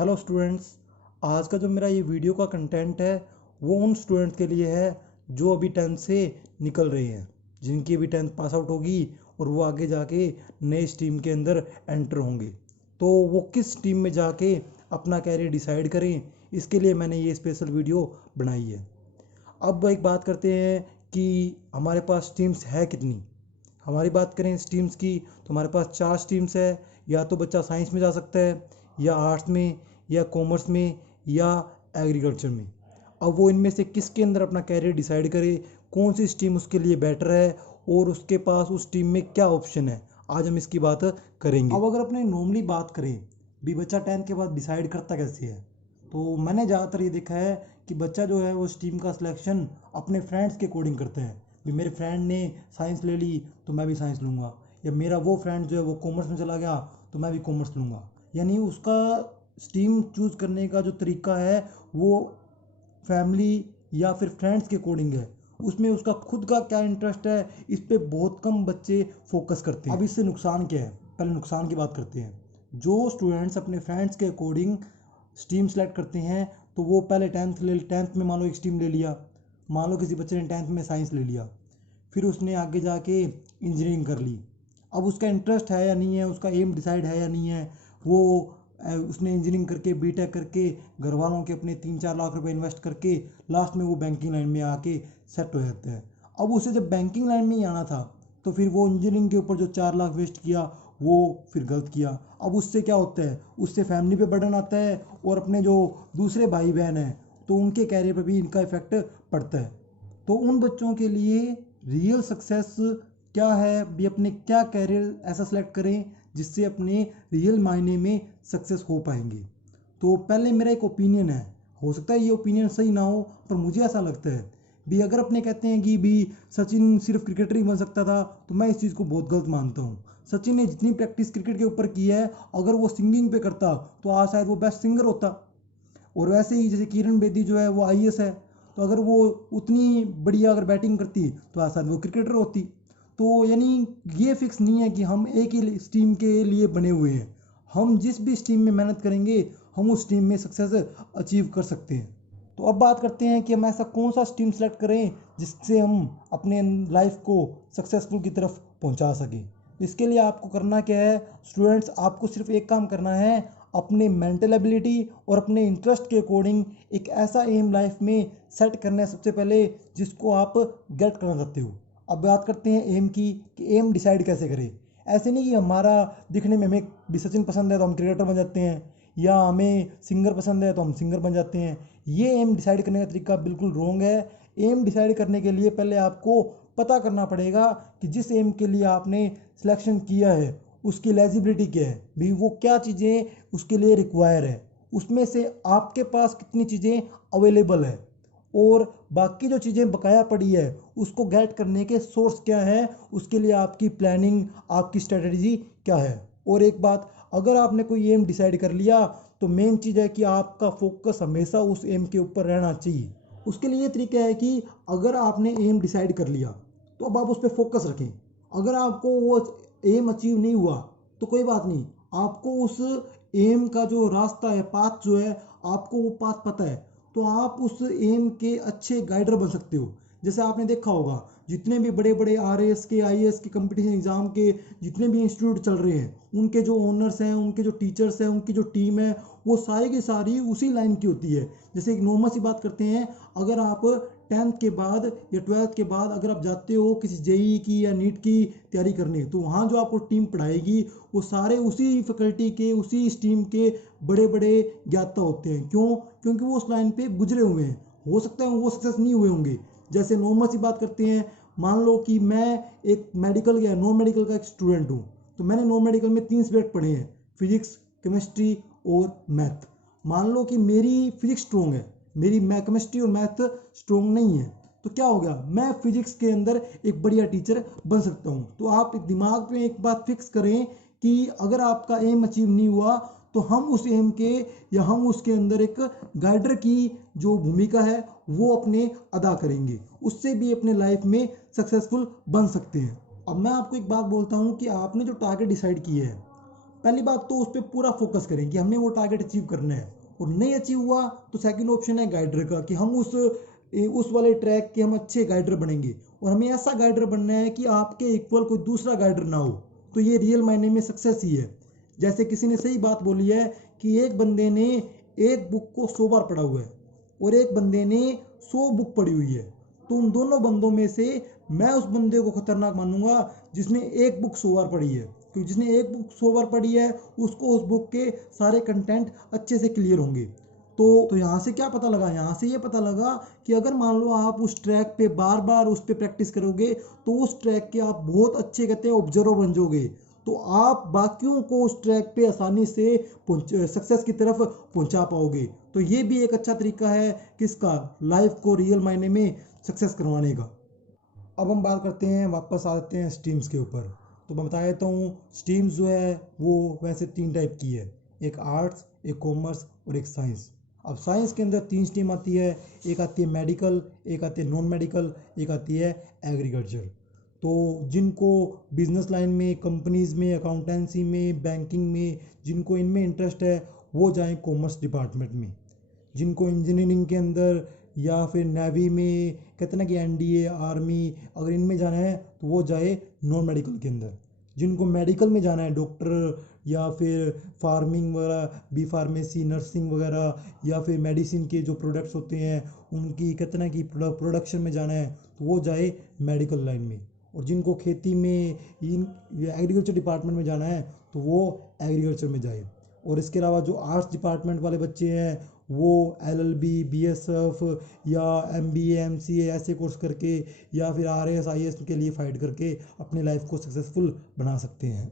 Hello students. आज का जो मेरा ये वीडियो का कंटेंट है वो उन स्टूडेंट्स के लिए है जो अभी टेंथ से निकल रहे हैं, जिनकी अभी टेंथ पास आउट होगी और वो आगे जाके नए स्ट्रीम के अंदर एंटर होंगे। तो वो किस स्ट्रीम में जाके अपना कैरियर डिसाइड करें, इसके लिए मैंने ये स्पेशल वीडियो बनाई है। अब एक बात करते हैं कि हमारे पास स्ट्रीम्स है कितनी। हमारी बात करें स्ट्रीम्स की तो हमारे पास 4 स्ट्रीम्स है। या तो बच्चा साइंस में जा सकता है, या आर्ट्स में, या कॉमर्स में, या एग्रीकल्चर में। अब वो इनमें से किसके अंदर अपना कैरियर डिसाइड करे, कौन सी स्ट्रीम उसके लिए बेटर है और उसके पास उस स्ट्रीम में क्या ऑप्शन है, आज हम इसकी बात करेंगे। अब अगर अपने नॉर्मली बात करें भी बच्चा टेंथ के बाद डिसाइड करता कैसे है, तो मैंने ज़्यादातर ये देखा है कि बच्चा जो है वो स्ट्रीम का सिलेक्शन अपने फ्रेंड्स के अकॉर्डिंग करते हैं। भी मेरे फ्रेंड ने साइंस ले ली तो मैं भी साइंस लूँगा, या मेरा वो फ्रेंड जो है वो कॉमर्स में चला गया तो मैं भी कॉमर्स लूँगा। यानी उसका स्ट्रीम चूज़ करने का जो तरीका है वो फैमिली या फिर फ्रेंड्स के अकॉर्डिंग है। उसमें उसका खुद का क्या इंटरेस्ट है, इस पे बहुत कम बच्चे फोकस करते हैं। अब इससे नुकसान क्या है, पहले नुकसान की बात करते हैं। जो स्टूडेंट्स अपने फ्रेंड्स के अकॉर्डिंग स्ट्रीम सेलेक्ट करते हैं तो वो पहले टेंथ में मान लो एक स्ट्रीम ले लिया। मान लो किसी बच्चे ने टेंथ में साइंस ले लिया, फिर उसने आगे जाके इंजीनियरिंग कर ली। अब उसका इंटरेस्ट है या नहीं है, उसका एम डिसाइड है या नहीं है, वो उसने इंजीनियरिंग करके बीटेक करके घर वालों के अपने 3-4 लाख रुपए इन्वेस्ट करके लास्ट में वो बैंकिंग लाइन में आके सेट हो जाता है। अब उसे जब बैंकिंग लाइन में ही आना था तो फिर वो इंजीनियरिंग के ऊपर जो 4 लाख वेस्ट किया वो फिर गलत किया। अब उससे क्या होता है, उससे फैमिली पे बर्डन आता है और अपने जो दूसरे भाई बहन हैं तो उनके कैरियर पर भी इनका इफेक्ट पड़ता है। तो उन बच्चों के लिए रियल सक्सेस क्या है, भी अपने क्या कैरियर ऐसा सेलेक्ट करें जिससे अपने रियल मायने में सक्सेस हो पाएंगे। तो पहले मेरा एक ओपिनियन है, हो सकता है ये ओपिनियन सही ना हो, पर मुझे ऐसा लगता है भी अगर अपने कहते हैं कि भी सचिन सिर्फ क्रिकेटर ही बन सकता था तो मैं इस चीज़ को बहुत गलत मानता हूँ। सचिन ने जितनी प्रैक्टिस क्रिकेट के ऊपर की है, अगर वो सिंगिंग पे करता तो आज शायद वो बेस्ट सिंगर होता। और वैसे ही जैसे किरण बेदी जो है वो आईएएस है, तो अगर वो उतनी बढ़िया अगर बैटिंग करती तो आज शायद वो क्रिकेटर होती। तो यानी ये फिक्स नहीं है कि हम एक ही स्ट्रीम के लिए बने हुए हैं। हम जिस भी स्ट्रीम में मेहनत करेंगे हम उस स्ट्रीम में सक्सेस अचीव कर सकते हैं। तो अब बात करते हैं कि हम ऐसा कौन सा स्ट्रीम सेलेक्ट करें जिससे हम अपने लाइफ को सक्सेसफुल की तरफ पहुंचा सकें। इसके लिए आपको करना क्या है स्टूडेंट्स, आपको सिर्फ एक काम करना है, अपने मेंटल एबिलिटी और अपने इंटरेस्ट के अकॉर्डिंग एक ऐसा एम लाइफ में सेट करना है सबसे पहले जिसको आप गेट करना चाहते हो। अब बात करते हैं एम की, कि एम डिसाइड कैसे करें। ऐसे नहीं कि हमारा दिखने में हमें भी सचिन पसंद है तो हम क्रिकेटर बन जाते हैं, या हमें सिंगर पसंद है तो हम सिंगर बन जाते हैं। ये एम डिसाइड करने का तरीका बिल्कुल रॉन्ग है। एम डिसाइड करने के लिए पहले आपको पता करना पड़ेगा कि जिस एम के लिए आपने सिलेक्शन किया है उसकी एलिजिबिलिटी क्या है, भी वो क्या चीज़ें उसके लिए रिक्वायर है, उसमें से आपके पास कितनी चीज़ें अवेलेबल है, और बाकी जो चीज़ें बकाया पड़ी है उसको गेट करने के सोर्स क्या है, उसके लिए आपकी प्लानिंग, आपकी स्ट्रेटजी क्या है। और एक बात, अगर आपने कोई एम डिसाइड कर लिया तो मेन चीज़ है कि आपका फोकस हमेशा उस एम के ऊपर रहना चाहिए। उसके लिए तरीका है कि अगर आपने एम डिसाइड कर लिया तो अब आप उस पर फोकस रखें। अगर आपको वो एम अचीव नहीं हुआ तो कोई बात नहीं, आपको उस एम का जो रास्ता है, पाथ जो है, आपको वो पाथ पता है तो आप उस एम के अच्छे गाइडर बन सकते हो। जैसे आपने देखा होगा जितने भी बड़े बड़े आरएएस के, आईएएस के कंपटीशन एग्जाम के जितने भी इंस्टीट्यूट चल रहे हैं, उनके जो ओनर्स हैं, उनके जो टीचर्स हैं, उनकी जो टीम है, वो सारी की सारी उसी लाइन की होती है। जैसे एक नॉर्मल सी बात करते हैं, अगर आप टेंथ के बाद या ट्वेल्थ के बाद अगर आप जाते हो किसी जेई की या नीट की तैयारी करने, तो वहाँ जो आपको टीम पढ़ाएगी वो सारे उसी फैकल्टी के, उसी स्ट्रीम के बड़े बड़े ज्ञाता होते हैं। क्यों? क्योंकि वो उस लाइन पे गुजरे हुए हैं। हो सकता है वो सक्सेस नहीं हुए होंगे। जैसे नॉर्मल सी बात करते हैं, मान लो कि मैं एक मेडिकल या नॉन मेडिकल का एक स्टूडेंट हूँ, तो मैंने नॉन मेडिकल में 3 सब्जेक्ट पढ़े हैं, फिजिक्स, केमिस्ट्री और मैथ। मान लो कि मेरी फिजिक्स स्ट्रॉन्ग है, मेरी केमिस्ट्री और मैथ स्ट्रॉन्ग नहीं है, तो क्या हो गया, मैं फिजिक्स के अंदर एक बढ़िया टीचर बन सकता हूँ। तो आप दिमाग में एक बात फिक्स करें कि अगर आपका एम अचीव नहीं हुआ तो हम उस एम के या हम उसके अंदर एक गाइडर की जो भूमिका है वो अपने अदा करेंगे, उससे भी अपने लाइफ में सक्सेसफुल बन सकते हैं। अब मैं आपको एक बात बोलता हूँ कि आपने जो टारगेट डिसाइड किया है, पहली बात तो उस पर पूरा फोकस करें कि हमने वो टारगेट अचीव करना है, और नहीं अचीव हुआ तो सेकंड ऑप्शन है गाइडर का, कि हम उस वाले ट्रैक के हम अच्छे गाइडर बनेंगे, और हमें ऐसा गाइडर बनना है कि आपके इक्वल कोई दूसरा गाइडर ना हो। तो ये रियल मायने में सक्सेस ही है। जैसे किसी ने सही बात बोली है कि एक बंदे ने एक बुक को 100 बार पढ़ा हुआ है और एक बंदे ने 100 बुक पढ़ी हुई है, तो उन दोनों बंदों में से मैं उस बंदे को खतरनाक मानूंगा जिसने एक बुक 100 बार पढ़ी है, क्योंकि जिसने एक बुक 100 बार पढ़ी है उसको उस बुक के सारे कंटेंट अच्छे से क्लियर होंगे। तो यहाँ से क्या पता लगा, यहाँ से ये पता लगा कि अगर मान लो आप उस ट्रैक पे बार बार उस पे प्रैक्टिस करोगे तो उस ट्रैक के आप बहुत अच्छे कहते हैं ऑब्जर्वर बन जाओगे, तो आप बाकियों को उस ट्रैक पे आसानी से सक्सेस की तरफ पहुंचा पाओगे। तो ये भी एक अच्छा तरीका है किसका, लाइफ को रियल मायने में सक्सेस करवाने का। अब हम बात करते हैं, वापस आते हैं स्ट्रीम्स के ऊपर। तो मैं बता देता हूँ, स्ट्रीम्स जो है वो वैसे 3 टाइप की है, एक आर्ट्स, एक कॉमर्स और एक साइंस। अब साइंस के अंदर 3 स्ट्रीम आती है, एक आती है मेडिकल, एक आती है नॉन मेडिकल, एक आती है एग्रीकल्चर। तो जिनको बिजनेस लाइन में, कंपनीज में, अकाउंटेंसी में, बैंकिंग में, जिनको इनमें इंटरेस्ट है वो जाएं कॉमर्स डिपार्टमेंट में। जिनको इंजीनियरिंग के अंदर या फिर नेवी में, कहते हैं ना कि एनडीए, आर्मी, अगर इनमें जाना है तो वो जाए नॉन मेडिकल के अंदर। जिनको मेडिकल में जाना है, डॉक्टर या फिर फार्मिंग वगैरह, बी फार्मेसी, नर्सिंग वगैरह, या फिर मेडिसिन के जो प्रोडक्ट्स होते हैं उनकी कहते हैं ना कि प्रोडक्शन में जाना है तो वो जाए मेडिकल लाइन में। और जिनको खेती में, इन एग्रीकल्चर डिपार्टमेंट में जाना है तो वो एग्रीकल्चर में जाए। और इसके अलावा जो आर्ट्स डिपार्टमेंट वाले बच्चे हैं वो एलएलबी, बीएसएफ या एमबीए, एमसीए ऐसे कोर्स करके या फिर आरएएस, आईएएस के लिए फाइट करके अपनी लाइफ को सक्सेसफुल बना सकते हैं।